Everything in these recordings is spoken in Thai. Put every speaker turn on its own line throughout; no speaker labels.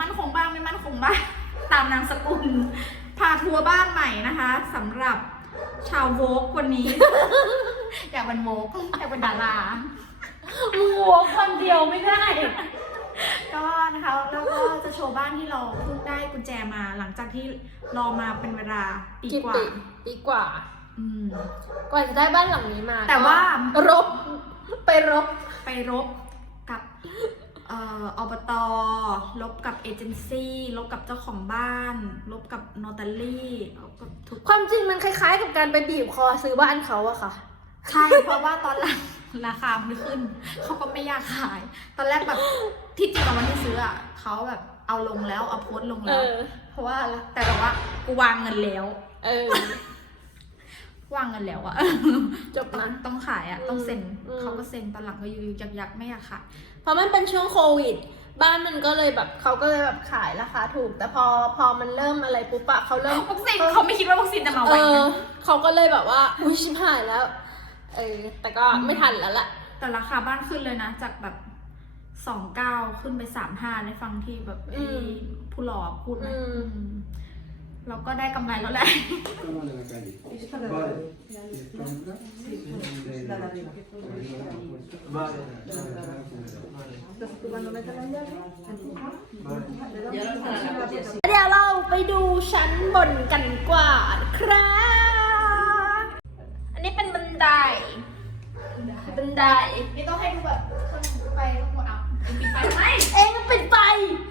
มั่นคงบ้างไม่มั่นคงบ้างตามนามสกุลพาทัวร์บ้านใหม่นะคะสำหรับชาวโวกวันนี้ อยากเป็นโวกอยากเป็นดารา
หัวคนเดียวไม่ได้
ก็นะคะแล้วก็จะโชว์บ้านที่เราเพิ่งได้กุญแจมาหลังจากที่รอมาเป็นเวลาปี
กี่
กว่า
ปีปีกว่า
อืม
กว่าจะได้บ้านหลังนี้มา
แต่ว่า
ก็รบไปรบ
ไปรบกับเอ่ออบตลบกับเอเจนซี่ลบกับเจ้าของบ้าน ลบกับนอตารี่ลบกับทุก
ความจริงมันคล้ายๆ กับการไปบีบคอซื้อบ้านเขาอะค่ะ
ใช่ เพราะว่าตอนหลังราคามันขึ้น เขาก็ไม่อยากขาย ตอนแรกแบบที่จริงอะวันที่ซื้ออะเขาแบบเอาลงแล้วเอาโพสต์ลง
เอ
แล้ว
อ
เพราะว่าแต่แบบว่ากูวางเงินแล้ว
เออ
วางเงินแล้วอะ
จบ
ต้อ
นะ
งต้องขายอะต้องเซ็น
อืม
เขาก็เซ็นตอนหลังก็ยุยๆยักๆไม่อยากขาย
เพราะมันเป็นช่วงโควิด บ้านมันก็เลยแบบเขาก็เลยแบบขายราคาถูก แต่พอพอมันเริ่มอะไรปุ๊บอะเขาเริ่ม
วัคซีนเขาไม่คิดว่าวัคซีนจะมา
เอ
ไว
อ
นะ
เขาก็เลยแบบว่าอุ้ยชิบหายแล้วเออแต่ก็ไม่ทันแล้วแหละ
แต่ราคาบ้านขึ้นเลยนะ จากแบบสองเก้าขึ้นไปสามห้าในฟังที่แบบไอ้
อืม
ผู้หล่อพูดนะ
อืม
อืม เราก็ได้กำไรแล้วแหละ
Comment nella calle? Vale. Vale. Vale.
เดี๋ยวเราไปดูชั้นบนกันดีกว่าครับ อันนี้เป็นบันได บันได
นี่ต้องให้ดูแบบขึ้นไปทั้งหมดอะปิดไฟไหม
เองเป็นไฟนี่เป็นบัน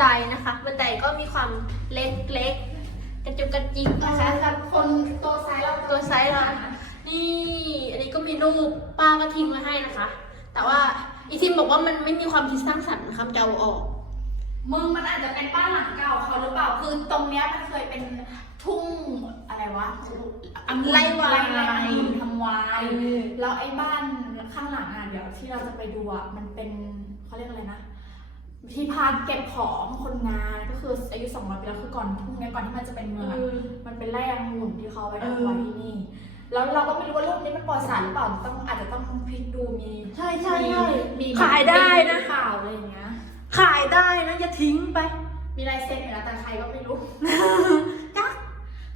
ไดนะคะ บันไดก็มีความเล็กๆกระจุกกระจิก
นะ
นะคะ
คะคนตัวซ้ายเรา
ตัวไซส์เรานี่ อันนี้ก็มีรูปป้าก็ทิ้งไว้ให้นะคะ แต่ว่าอีทิมบอกว่ามันไม่มีความคิดสร้างสรรค์นะคะจะเอาออก
มึงมันอาจจะเป็นบ้านหลังเก่าเขาหรือเปล่า คือตรงเนี้ยมันเคยเป็นทุ่งอะไรวะอังุ่น
ไร่วาย
ไร่องุ่นทำวายแล้วไอ้บ้านข้างหลังอะเดี๋ยวที่เราจะไปดูอะมันเป็นเขาเรียกอะไรนะ ที่พานเก็บของคนงานก็คืออายุสองร้อยปีแล้วคือก่อนทุ่งเนี้ยก่อนที่มันจะเป็นเมืองอะมันเป็นไร่องุ่นที่เขาเอาไว้ทำไว้ที่นี่ แล้วเราก็ไม่รู้ว่ารูปนี้มันปลอดสารหรือเปล่าต้องอาจจะต้องพลิกดูมี
ใช่ใช่
มี
ใช่
มี
ขายได้นะ
ข่าวอะไรอย่างเงี้ย
ขายได้นะอย่าทิ้งไป
มีลายเซ็นอยู่แล้วแต่ใครก็ไม่รู้กัก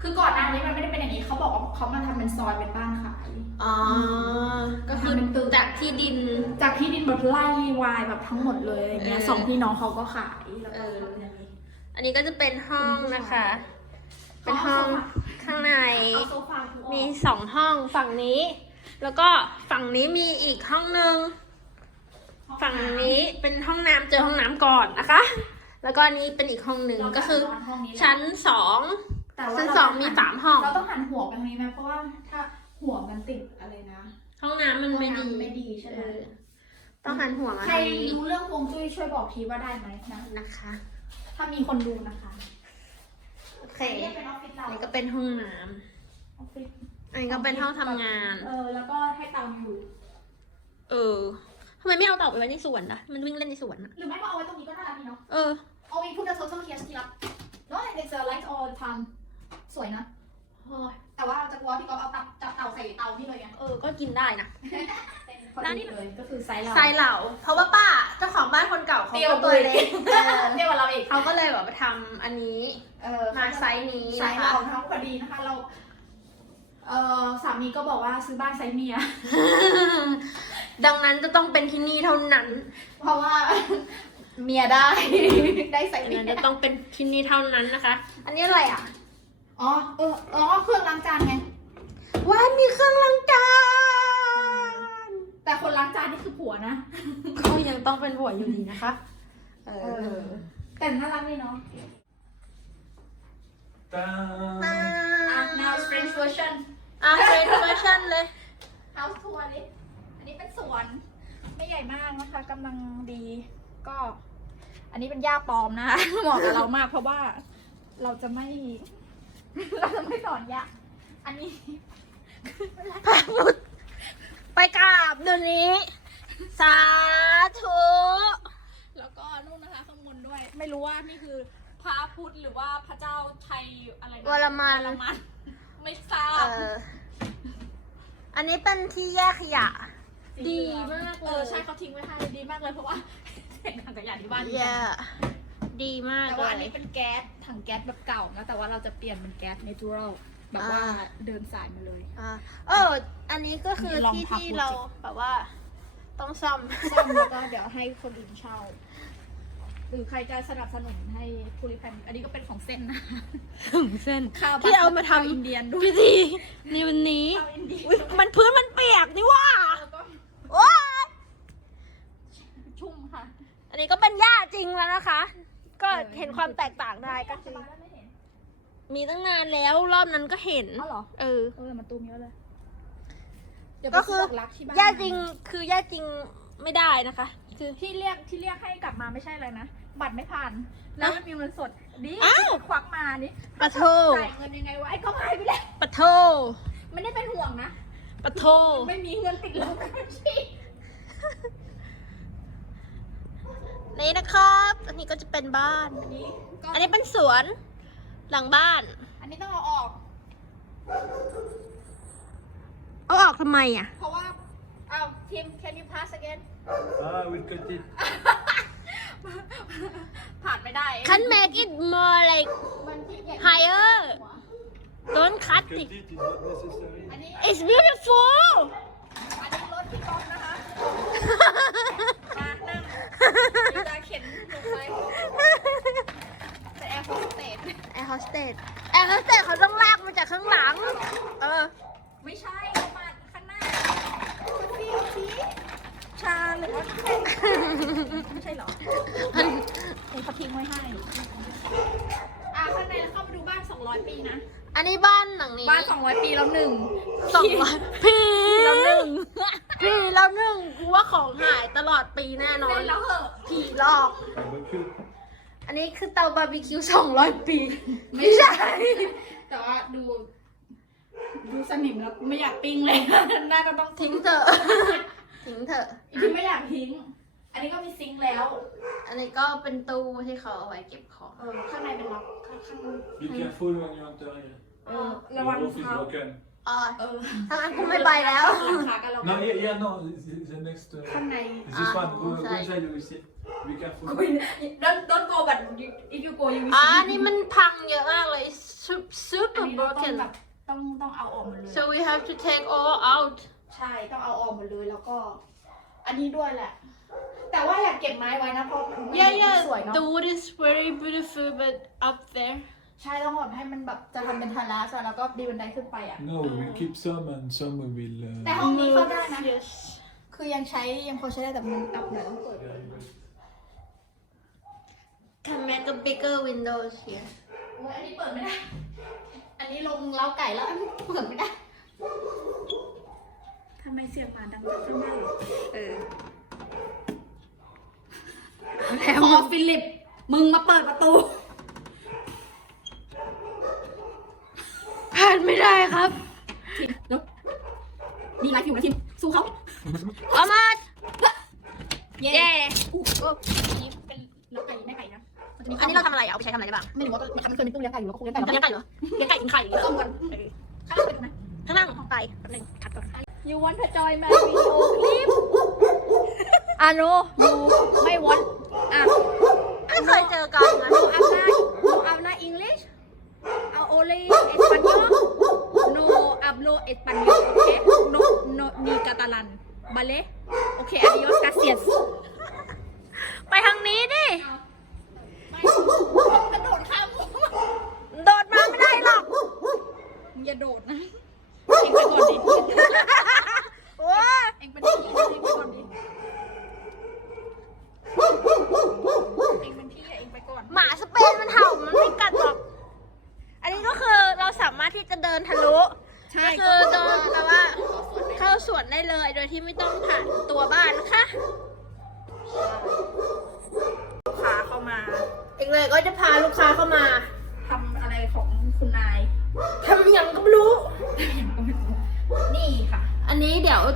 คือก่อนหน้านี้มันไม่ได้เป็นอย่างนี้เขาบอกว่าเขามาทำเป็นซอยเป็นบ้านขาย
อ๋อ ก็คือ
ทำเป็นตึก
จากที่ดิน
จากที่ดินแบบไล่วายแบบทั้งหมดเลยอะไรเงี้ย
เออ
สองพี่น้องเขาก็ขายแล้วก็
เออ
ทำเป็นอย่างนี้
อันนี้ก็จะเป็นห้องนะคะ
เขา
เป็นห้องข้างใน
เอาโซฟาทุก
มีสองห้องฝั่งนี้ แล้วก็ฝั่งนี้มีอีกห้องหนึ่งฝั่งนี้เป็นห้องน้ำเจอห้องน้ำก่อนนะคะ แล้วก็อันนี้เป็นอีกห้องหนึ่งก็คือ
ห้องนี้แหละ
ชั้นสอง
แต่ว่า
ชั้น
เรา
สองมีสามห้อง
เราต้องหันหัวไปทางนี้ไหมเพราะว่าถ้าหัวมันติดอะไรนะ
ห้องน้ำมันไม่ดี
ห้องน้ำไม่ดีใช่ไหม
เออต้องหันหัวมา
ใคร
ทางนี้
รู้เรื่องฮวงจุ้ยช่วยบอกทีว่าได้ไหมนะ
นะคะ
ถ้ามีคนดูนะคะ
โอเค
นี่เป็นออฟฟิศเรา
อันนี้ก็เป็นห้องน้
ออฟฟิศำ
อันนี้ก็เป็นห้องทำงาน
เออ แล้วก็ให้เตาอยู่
เออทำไมไม่เอาเต่าไปไว้ในสวนนะมันวิ่งเล่นในสวนอะ
หรือไม่ก็เอาไว้ตรงนี้ก็น่ารักดีเนาะ
เออ
เอาไว้พูดกับ total chaos ที่รักเนาะ it's a light all the time สวยนะ แต่ว่าจะกลัวพี่ก๊อฟเอาตับจับเตาใส่เตานี่เลยไง
เออ ก็กินได้นะ
พอ
แล้ว
ดี
นี่
เลยก็คือไซส์เรา
ไซส์เหล่า เพราะว่าป้าเจ้าของบ้านคนเก่าเขา
เตี้ยว
ก็ตัวเล็กเออ
เตี้ยวกว่าเราอีก
เขาก็เลยแบบมาทำอันนี้
เออ
มาไซส์นี้
ไซ
นะ
ส์
คะ
เราทั้งพอดีนะคะเรา เออสามีก็บอกว่าซื้อบ้านไซส์เมีย
ดังนั้นจะต้องเป็นที่นี่เท่านั้น
เพราะว่า เมียได้ ได้ไซส์
ดัง
เมีย
นั้นจะต้องเป็นที่นี่เท่านั้นนะคะ อันนี้อะไรอะ
อ๋อ เออ อ๋อ เครื่องล้างจานไง
ว้ายมีเครื่องล้างจาน
แต่คนล้างจานนี่คือผัวนะ
ก็ยังต้องเป็นหัวอยู่ดีนะคะ เอ
เอ
อ
อ แต่น่ารักดีเนาะ
อ่า
อะ now French version
อะเป็นเวอร์ชันเลย
house tour นี่อันนี้เป็นสวน ไม่ใหญ่มากนะคะกำลังดี ก็ อันนี้เป็นหญ้าปลอมนะคะ เหมาะกับเรามากเพราะว่าเราจะไม่ เราจะไม่สอนหญ้าอันนี้
พระพุทธไปกราบเดี๋ยวนี้ สาธุ
แล้วก็นู่นนะคะข้างบนด้วย ไม่รู้ว่านี่คือพระพุทธหรือว่าพระเจ้าชัยอะไรนะ
วรมัน
วรมัน ไม่ทรา
เอบ อ อันนี้เป็นที่แยกขยะ ดีมากเลย
เออใช่เขาทิ้งไว้ให้ดีมากเลยเพราะว่าเห็นถังขยะที่บ้าน
เย่ ดีมาก
แต่
เล
ว่าอันนี้
ย
เป็นแก๊สถังแก๊สแบบเก่านะแต่ว่าเราจะเปลี่ยนเป็นแก๊สเนเชอรัลแบบว่า
อ่า
เดินสายมาเลย
อ่าเอออันนี้ก็คือ
ลอง
ที่
ทำ
ที่
โปรเจกต์
เราแบบว่าต้องซ่อม
ซ่อมแล้วก็เดี๋ยวให้คนอื่นเช่า หรือใครจะสนับสนุนให้ผู้ริพันธ์อันนี้ก็เป็นของเส้นนะ
ถึงเส้น
ข้าว
ที่เอามาทำ
ข้วอินเดียนด้วย
พิธีในวันนี้
ข้าวอินเดียน
อุ๊ยมันพื้นมันเปียกนี่ว่า
แล้วก็
โอ้ย
ชุ่มค่ะ
อันนี้ก็เป็นหญ้าจริงแล้วนะคะ ก็เห็นความแตกต่างได้ก็คือ
ไม่เห็น
มีตั้งนานแล้วรอบนั้นก็เห็น
อ๋อเหรอ
เออ
เออมาตูมเยอะเลยเดี๋ยว
ก็
ก็
คื
คืออรักที่บ้าน
หญ้าจริงคือหญ้าจริงไม่ได้นะคะ คือ
ที่เรียกที่เรียกให้กลับมาไม่ใช่เลยนะ บัตรไม่ผ่าน แล้วไม่มีเงินสดดี
อ้าว
ควักมานี่
ปะโท
จ่ายเงินยังไงวะ ไอ้ก็หายไปแล้ว
ปะโท
ไม่ได้เป็นห่วงนะ
ปะโท
ไม่มีเงินติดลบในบัญชี
นี่นะครับ อันนี้ก็จะเป็นบ้าน
อันนี้ก็
อันนี้เป็นสวนหลังบ้าน
อันนี้ต้องเอาออก
เอาออกทำไมอะ
เพราะว่าอ้าวทีม can you pass again
Ah, we'll cut it.
ผ่านไม่ได้
can make it more like
มันขี้เกียจ
higher
หัว
don't cut
Cut
it
it, it's not necessary.
อันนี้
it's beautiful
อันนี้รถพี่ก๊อฟนะคะ มานั่งเดี๋ยวจะเข็นลงไปแต่แอร์โฮสเตส
แอร์โฮสเตสแอร์โฮสเตสเขาต้องลากมาจากข้างหลัง เออ
ไม่ใช่เขามาข้างหน้าพี่ชี้ชาหรือว่าไม่ใช่เหรอนี่เขาทิ้งไว้ให้ อ่าข้างในแล้วเข้ามาดูบ้าน 200 ปีนะ
อันนี้บ้านหลังนี้
บ้าน 200 ปีแล้ว หนึ่ง
สองร้อยพีแล้วหนึ่งพีแล้วหนึ่งกูว่าของหายตลอดปีแน่นอน
เล่นแล้วเหอะ
ผีหลอก
Barbecue.
อันนี้คือเตาบาร์บีคิวสองร้อยปี ไม่ใช่
แต่ว่าดู ดูสนิมแล้วไม่อยากปิ้งเลย น่าก็ต้อง
ทิ้งเถอะทิ้งเถอะ
อีกที่ไม่อยากทิ้ง อันนี้ก็มีซิงค์แล้ว
อันนี้ก็เป็นตู้ที่เขาเอาไว้เก็บของ
เออ ข้างในเป็นล็อกข้างข้าง
Be careful when you enter here.
เออระ
The
วัง
roof is
เท้า
broken.
อ๋อ
เออ
ทางนั้นกูไม่ไปแล้ว
หลังคากันแล้ว
No, here, here, no. This is the next. Uh,
ข้างใน
is this
Ah,
one. Go, go
inside.
inside, you will see. Be careful.
don't don't go but if you go you will
อ๋อ
see
อันนี้มันพังเยอะมากเลย Sup-
อัน
super
นี้เราต้อง
broken
แบบต้องต้องเอาออกหมดเลย
so we have to take all out
ใช่ต้องเอาออกหมดเลยแล้วก็ อันนี้ด้วยแหละ แต่ว่าอยากเก็บไม้ไว้นะเพราะมัน
yeah yeah
สวยเนาะ
the wood is very beautiful but up there
ใช่ต้องแบบให้มันแบบจะทำเป็นทาราสอะแล้วก็ดีบันไดขึ้นไปอะ
No, we will keep some and some we will.
แต่
Uh,
ห้องนี้เข้าได้นะ
yes
คือยังใช้ยังพอใช้ได้แต่มันตับเดี๋ยวต้องเปิด
can make a bigger windows here
โอ้ยอันนี้เปิดไม่ได้ อันนี้ลงเล้าไก่แล้วอันนี้เปิดไม่ได้ ทำไมเสียงหมาดังจากข้างหน้า
เออ
พอฟิลิป มึงมาเปิดประตู
ผ่านไม่ได้ครับ
ทีมเร็วนี่ไลฟ์อยู่นะทีมสู้เขา
เอามา
เย้
เย้
อู้โอ้อันนี้เป็นเล้าไก่แม่ไก่นะมันจะมี
อันนี้เราทำอะไรเอาไปใช้ทำอะไรได้บ้าง
ไม่รู้ว่ามันเคยมีตู้เลี้ยงไก่อยู่แล้วก็คงเลี้ยงไก่
เลี้ยงไก่เหรอเลี้ยงไก่กินไข่
ต้มกันข้างล่างไปดูนะ
ข้างล่างของไก่แป๊บนึงคัดก่อน
You want to join my video clip อะ no you ไม่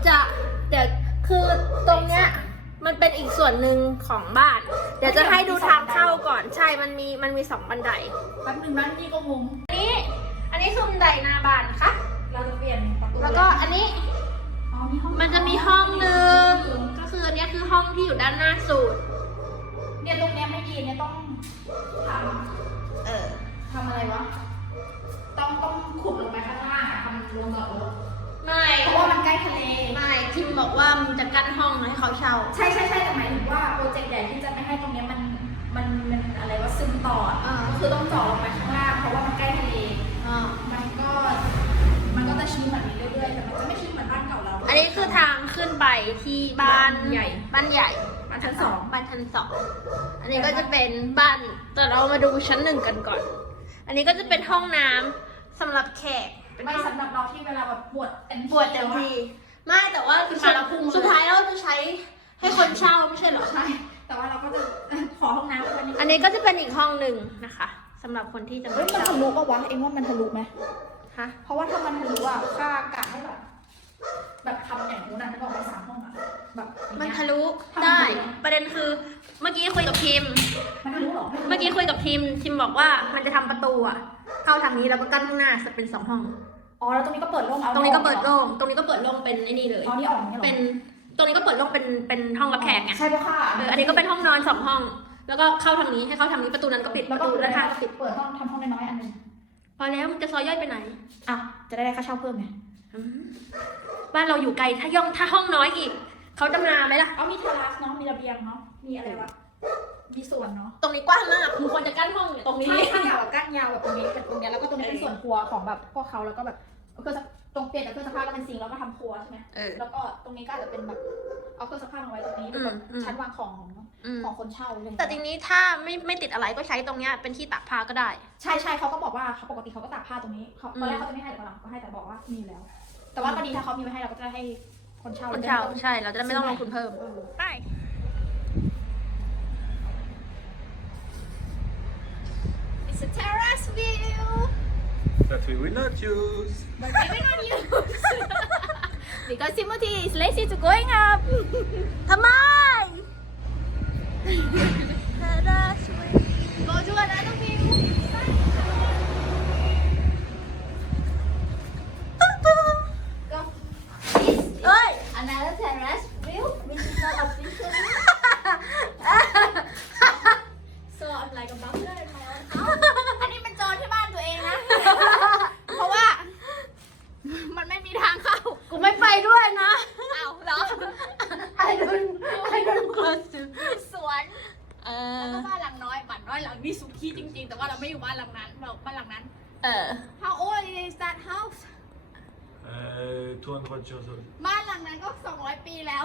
จะ
เดี๋ย
วคือตรงเนี้ยมันเป็นอีกส่วนหนึ่งของบ้าน เดี๋ยวจะให้ดูทางเข้าก่อนใช่มันมีมันมีสองบันได
แป๊บนึงนะนี่ก็งง
อันนี้ อันนี้คือบันไดหน้าบ้านนะคะ
เราจะเปลี่ยนประตู
แล้วก็อันนี้
อ๋อมีห้อง
มันจะมีห้องหนึ่งก็คืออันเนี้ยคือห้องที่อยู่ด้านหน้าสุด
เนี่ยต้องท
เออำ
ทำอะไรวะต้องต้องขุดลงไปข้างล่างอะทำโรงจอดรถ
ไม่
เพราะว่ามันใกล้ทะเล
ไม่คิมบอกว่ามันจะกั้นห้องให้เขาเช่า
ใช่ใช่ใช่แต่หมายถึงว่าโปรเจกต์ใหญ่ที่จะไม่ให้ตรงเนี้ยมันมันมันอะไรว่าซึมต่ออะ
อ่า
ก็คือต้องเจาะลงไปข้างล่างเพราะว่ามันใกล้ทะเล
อ่า
มันก็ มันก็จะชื้นแบบนี้เรื่อยๆแต่มันจะไม่ชื้นเหมือนบ้านเก่าเรา
อันนี้คือทางขึ้นไปที่บ้าน
ใหญ่
บ้านใหญ่
บ้านชั้นสอง
บ้านชั้นสองอันนี้ก็จะเป็นบ้านแต่เรามาดูชั้นหนึ่งกันก่อน อันนี้ก็จะเป็นห้องน้ำสำหรับแขกเป็น
ไม่
ห้อง
สำหรับเราที่เวลาแบบปวดเต็มที่
ปวดเต็มที่ไม่แต่ว่า
ขึ้นมาแล้วพุ่งเลย
สุดท้ายเราจะใช้ให้คนเช่าไม่ใช่เหรอ
ใช่แต่ว่าเราก็จะขอห้องน้ำวันนี้
อันนี้ก็จะเป็นอีกห้องหนึ่งนะคะสำหรับคนที่จะ
เฮ้
มาย
มัน
เช่า
ทะลุปะวะเอ็งว่ามันทะลุไหม
ฮะ
เพราะว่าถ้ามันทะลุอะค่าอากาศให้แบบแบบทำอย่างนู้นน่ะนึกออกไหมสามห้องอะแบบอย่าง
มัน
เงี้ย
ทะลุ
ทำ
ได้
ทะลุ
ประเด็นคือเมื่อกี้คุยกับพิมพ์
มันทะลุเหรอ
เมื่อกี้คุยกับพิมพ์พิมพ์บอกว่ามันจะทำประตูอะ เข้าทางนี้แล้วก็กั้นข้างหน้าจะเป็นสองห้อง
อ๋อแล้วตรงนี้ก็เปิดโล่งเอา
ตรงนี้ก็เปิดโล่งตรงนี้ก็เปิดโล่งเป็นไอ้นี่เลย
อ๋อนี่ออกอย่างเงี้ยเหรอ
เป็นตรงนี้ก็เปิดโล่งเป็นเป็นห้องรับแขกไง
ใช่ปะค่ะ
เอออันนี้ก็เป็นห้องนอนสองห้อง แล้วก็เข้าทางนี้ให้เข้าทางนี้ประตูนั้นก็ปิด
แล้ว
ป
ก็
ระตู
เปิด
ด้าน
ทา
ข้างง
ก็ปิดเปิดห้องทำห้องน้อยๆอันหนึง
พอแล้วมันจะซอยย่อยไปไหน
อะจะได้ได้ค่าเช่าเพิ่มไง
อืมบ้านเราอยู่ไกลถ้าย่องถ้าห้องน้อยอีกเขาจะมาไหมล่ะ
เอามีเทอร์รัสเนาะมีระเบียงเนาะมีอะไรวะ มีสวนเนาะ
ตรงนี้กว้างมากคุณควรจะกั้นห้องอยู่ตรงนี้
ใช่ถ้าอยากแบบก้านยาวแบบตรงนี้เป็นตรงเนี้ยแล้วก็ตรงนี้เป็นส่วนครัวของแบบพวกเขาแล้วก็แบบเครื่องซักตรงเปลี่ยนจากเครื่องซักผ้าแล้วเป็นซิงค์แล้วก็ทำครัวใช่ไหม
เออ
แล้วก็ตรงนี้ก็อาจจะเป็นแบบเอาเครื่องซักผ้ามาไว้ตรงนี้เป็นแบบ
อืมอืม
ชั้นวางของของ
อืม
ของคนเช่าเลย
แต่ทีนี้ถ้าไม่ไม่ติดอะไรก็ใช้ตรงเนี้ยเป็นที่ตากผ้าก็ได้
ใช่ใช่เขาก็บอกว่าเขาปกติเขาก็ตากผ้าตรงนี้เขาตอนแรกเขาจะไม่ให้แต่ตอนหลังก็ให้แต่บอกว่ามีอยู่แล้ว แต่ว่าก็ดีถ้าเขามีไว้ให้เราก็จะให้คนเช่า
คนเช่าใช่เราจะได้ไม่ต้องลงทุนเพิ่ม
เออ
ไป
that we will not use.
But we will not use. because Timothy is lazy to going up.
Come on!
Go another video. ปีแล้ว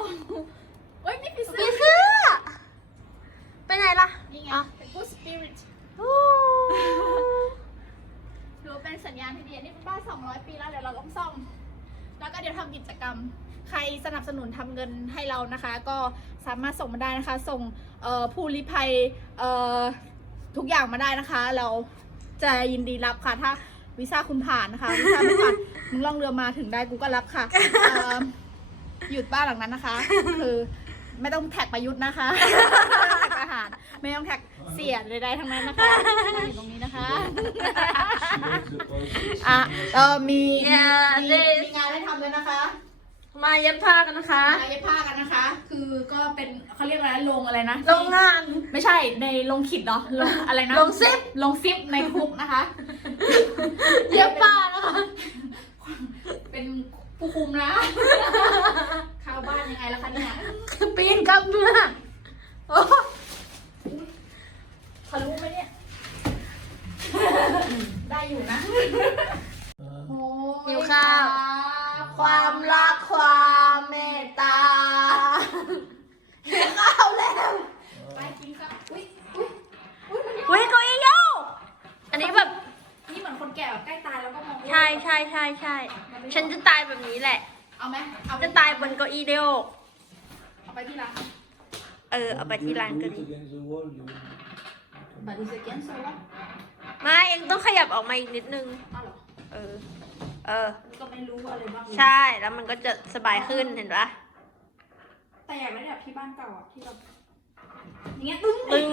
เฮ้ยนี่พี่
ปี
เสื้อ
เสื้อไปไหนล่ะ
นี่ไง
อะ
เป็น good spirit
อู้
ถือว่าเป็นสัญญาณที่ดีนี่เป็นบ้าน200 ปีแล้วเดี๋ยวเราต้องซ่อม แล้วก็เดี๋ยวทำกิจกรรม ใครสนับสนุนทำเงินให้เรานะคะ ก็สามารถส่งมาได้นะคะ ส่งเอ่อผู้ลี้ภัยเอ่อทุกอย่างมาได้นะคะ เราจะยินดีรับค่ะถ้าวีซ่าคุณผ่านนะคะวีซ่าไม่ผ่านมึงล่องเรือมาถึงได้กูก็รับค่ะเอ่อ หยุดบ้านหลังนั้นนะคะ คือไม่ต้องแท็กประยุทธ์นะคะไม่ต้องแท็กทหารไม่ต้องแท็กเสียใดๆทั้งนั้นนะคะอยู่ตรงนี้นะคะ
She makes the oil.
อะเออมี
เนี่ย
มี
เด
มีงานให้ทำเลยนะคะ
มาเย็บผ้ากันนะคะ
มาเย็บผ้ากันนะคะ คือก็เป็นเขาเรียกอะไรนะโรงอะไรนะ
โรงงาน
ไม่ใช่ในโรงขิดเนาะโรงอะไรนะ
โรงซิป
โรงซิปในคุกนะคะ
เย็บผ้านะคะ
เป็นผู้คุมนะเข้า บ้านยังไงล่ะคะเนี่ย
ปีนกับเนื้อโอ้
ทะลุไหมเนี่ย ได้อยู่นะ
Uh,
โอ้
หิวข้าว ความรักความเมตตาหิวข้าวแล้ว
ไปกินข้าวอุ้ยอุ้ยอุ้ยมัน
เฮ้ยเก้าอี้โยกอันนี้แบบ
นี่เหมือนคนแก่แบบใกล้ตายแล้วก็มอง
ใช่ใช่ใช่ใช่ ฉันจะตายแบบนี้แหละ
เอาไหมเอาไป
จะตายบนเก้าอี้โยก
เอาไปที่ร้าน
เออเอาไปที่ร้านก็
do
ดี
it against the wall. You...
บัตรดิสเกนโซล่า
ไม่เองต้องขยับออกมาอีกนิดนึง
อ้าวเหรอ
เออ เออ
ก็ไม่รู้อะไรบ้างเลย
ใช่แล้วมันก็จะสบายขึ้นเห็นปะ
แต่อยากได้แบบที่บ้านเก่าอะที่แบบอย่างเงี้ยตึ้ง
ตึง